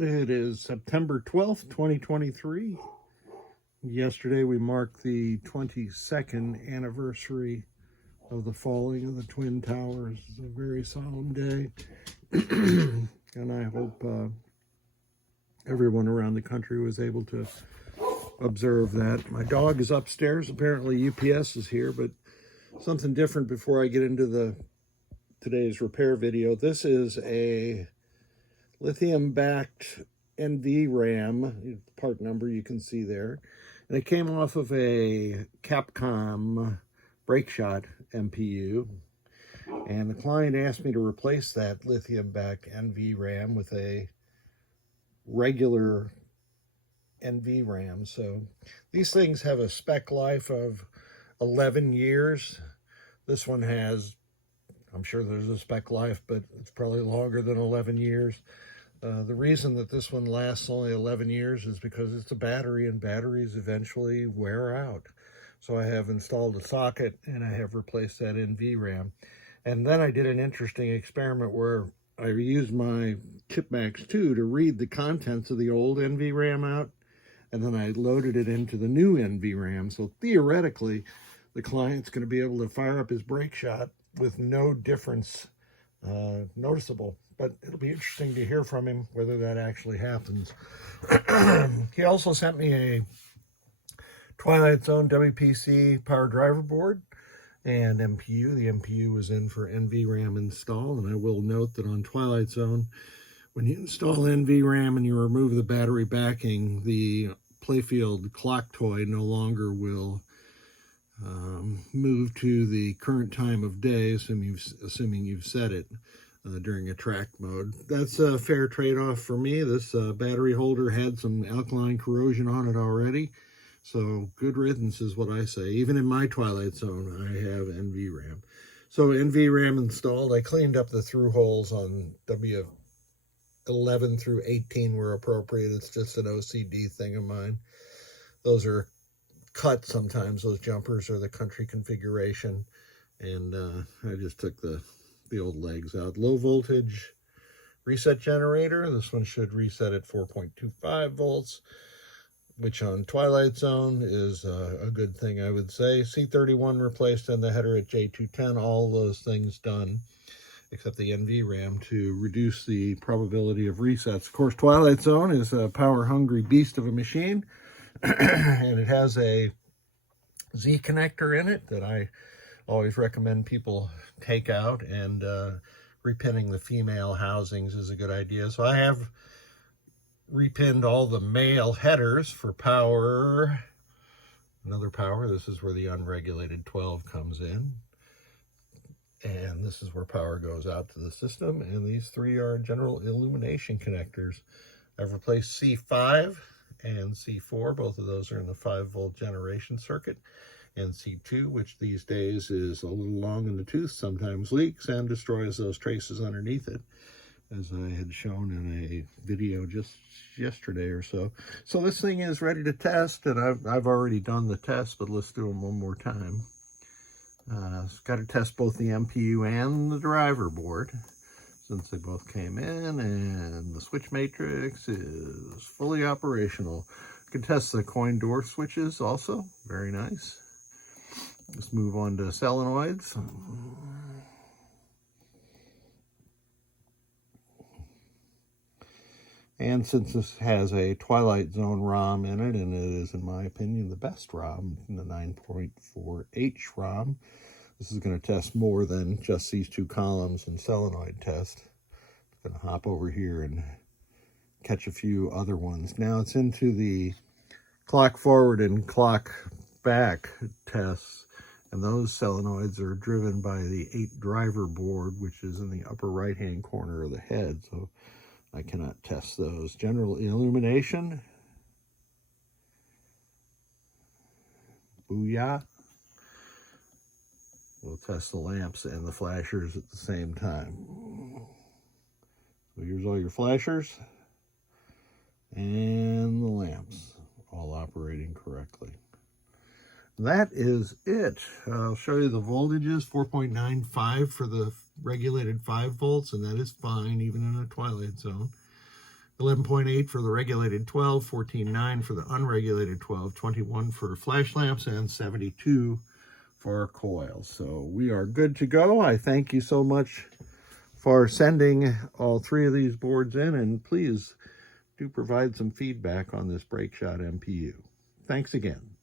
It is September 12th, 2023. Yesterday we marked the 22nd anniversary of the falling of the Twin Towers. It's a very solemn day. And I hope everyone around the country was able to observe that. My dog is upstairs. Apparently UPS is here, but something different before I get into today's repair video. This is a lithium-backed NVRAM, part number you can see there. And it came off of a CapCom BrakeShot MPU. And the client asked me to replace that lithium-backed NVRAM with a regular NVRAM. So these things have a spec life of 11 years. This one has, I'm sure there's a spec life, but it's probably longer than 11 years. The reason that this one lasts only 11 years is because it's a battery, and batteries eventually wear out. So I have installed a socket and I have replaced that NVRAM. And then I did an interesting experiment where I used my ChipMax 2 to read the contents of the old NVRAM out, and then I loaded it into the new NVRAM. So theoretically, the client's going to be able to fire up his BrakeShot with no difference noticeable. But it'll be interesting to hear from him whether that actually happens. He also sent me a Twilight's own WPC PowerDriver board and MPU. The MPU was in for NVRAM install, and I will note that on Twilight's own, when you install NVRAM and you remove the battery backing, the playfield clock toy no longer will move to the current time of day, assuming you've set it during a track mode. That's a fair trade-off for me. This battery holder had some alkaline corrosion on it already, so good riddance is what I say. Even in my Twilight Zone, I have NVRAM. So NVRAM installed. I cleaned up the through holes on W11 through 18 where appropriate. It's just an OCD thing of mine. Those are cut sometimes. Those jumpers are the country configuration, and I just took the old legs out. Low voltage reset generator. This one should reset at 4.25 volts, which on Twilight Zone is a good thing, I would say. C31 replaced and the header at J210. All those things done, except the NVRAM, to reduce the probability of resets. Of course, Twilight Zone is a power-hungry beast of a machine, and it has a Z connector in it that I always recommend people take out, and repinning the female housings is a good idea. So I have repinned all the male headers for power. Another power. This is where the unregulated 12 comes in. And this is where power goes out to the system. And these three are general illumination connectors. I've replaced C5 and C4. Both of those are in the 5-volt generation circuit. And C2, which these days is a little long in the tooth, sometimes leaks and destroys those traces underneath it, as I had shown in a video just yesterday or so. So this thing is ready to test, and I've already done the test, but let's do them one more time. It's got to test both the MPU and the driver board, since they both came in, and the switch matrix is fully operational. You can test the coin door switches also, very nice. Let's move on to solenoids. And since this has a Twilight Zone ROM in it, and it is, in my opinion, the best ROM, the 9.4H ROM, this is going to test more than just these two columns and solenoid test. I'm going to hop over here and catch a few other ones. Now it's into the clock forward and clock back tests. And those solenoids are driven by the 8 driver board, which is in the upper right-hand corner of the head. So I cannot test those. General illumination. Booyah. We'll test the lamps and the flashers at the same time. So here's all your flashers and the lamps, all operating correctly. That is it. I'll show you the voltages. 4.95 for the regulated 5 volts, and that is fine even in a Twilight Zone. 11.8 for the regulated 12, 14.9 for the unregulated 12, 21 for flash lamps, and 72 for coils. So we are good to go. I thank you so much for sending all three of these boards in, and please do provide some feedback on this BrakeShot MPU. Thanks again.